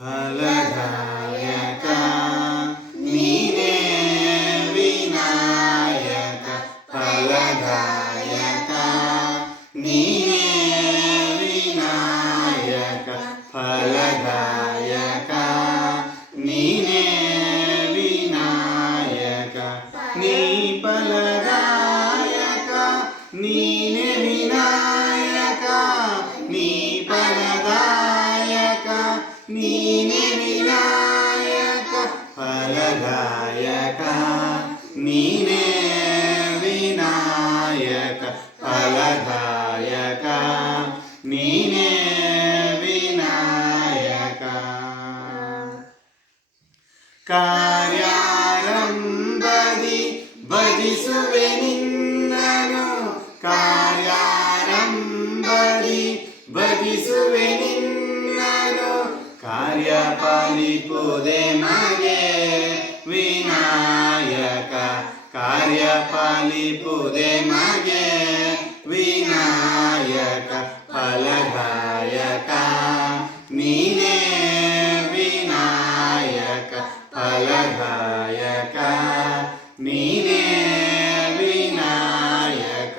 ಫಲದಾಯಕ ನೀನೇ ವಿನಾಯಕ ಫಲದಾಯಕ ನೀನೇ ವಿನಾಯಕ ಫಲದಾಯಕ ನೀನೇ ವಿನಾಯಕ ನೀ ಫಲದಾಯಕ ನೀನೇ ವಿನಾಯಕ ನೀ ಫಲದಾಯಕ ನೀನೇ ವಿನಾಯಕ ಫಲದಾಯಕ ನೀನೇ ವಿನಾಯಕ ಫಲದಾಯಕ ನೀನೇ ವಿನಾಯಕ ಕಾರ್ಯಾರಂಭದಿ ಭಜಿಸುವೆ ನಿನ್ನನು ಕಾರ್ಯಾರಂಭದಿ ಭಜಿಸುವೆ ನಿನ್ನನು ಕಾರ್ಯಪಾಲಿಪುದೆ ಮಗೆ ವಿನಾಯಕ ಕಾರ್ಯಪಾಲಿಪುದೆ ಮಗೆ ವಿನಾಯಕ ಫಲದಾಯಕ ನೀನೇ ವಿನಾಯಕ ಫಲದಾಯಕ ನೀನೇ ವಿನಾಯಕ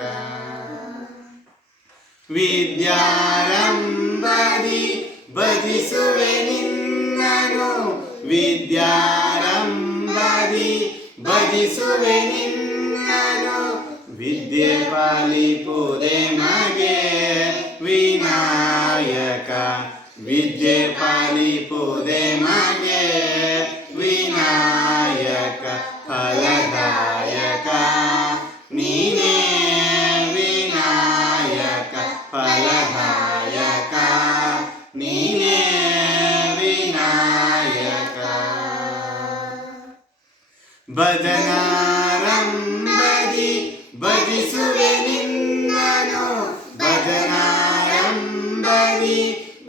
ವಿದ್ಯಾರಂಭದಿ ಭಜಿಸುವೆ ನಿನ್ನನು ವಿದ್ಯಾರಂಭದಿ ಭಜಿಸುವೆ ನಿನ್ನನು ವಿದ್ಯೆ ಪಾಲಿಪುದೆ ಮಗೆ ವಿನಾಯಕ ವಿದ್ಯೆ ಪಾಲಿಪುದೆ ಮಗೆ ವಿನಾಯಕ ಫಲದಾಯಕ ನೀನೇ ವಿನಾಯಕ ಫಲದಾಯಕ ನೀನೇ ವಿನಾಯಕ ಭಜನಾರಂಭದಿ ಭಜಿಸುವೆ ನಿನ್ನನು ಭಜನಾರಂಭದಿ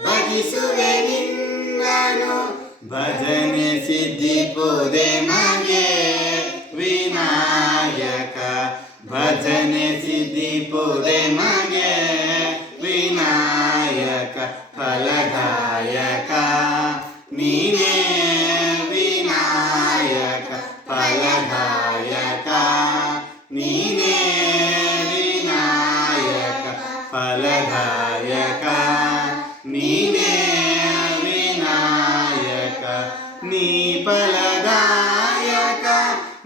ಭಜಿಸುವೆ ನಿನ್ನನು ಭಜನೆ ಸಿದ್ಧಿಪುದೆ ಮಗೆ ವಿನಾಯಕ ಭಜನೆ ಸಿದ್ಧಿಪುದೆ ಮಗೆ ವಿನಾಯಕ ಫಲದಾಯಕ ನೀನೇ ವಿನಾಯಕ ಫಲದಾಯಕ ನೀನೇ ವಿನಾಯಕ ಫಲದಾಯಕ ನೀನೇ ವಿನಾಯಕ ನೀ ಫಲದಾಯಕ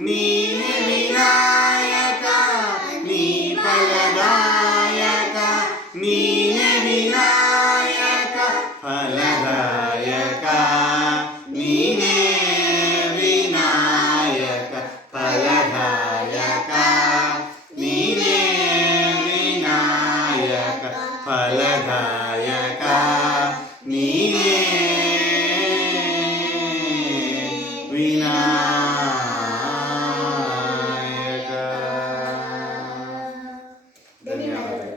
ನೀನೇ ವಿನಾಯಕ ನೀ ಫಲದಾಯಕ ನೀನೇ ವಿನಾಯಕ ಫಲದಾಯಕ ನೀನೇ ವಿನಾಯಕ ಫಲದಾಯಕ ನೀನೇ ವಿನಾಯಕ ಫಲದಾಯಕ ನೀನೇ ವಿನಾಯಕ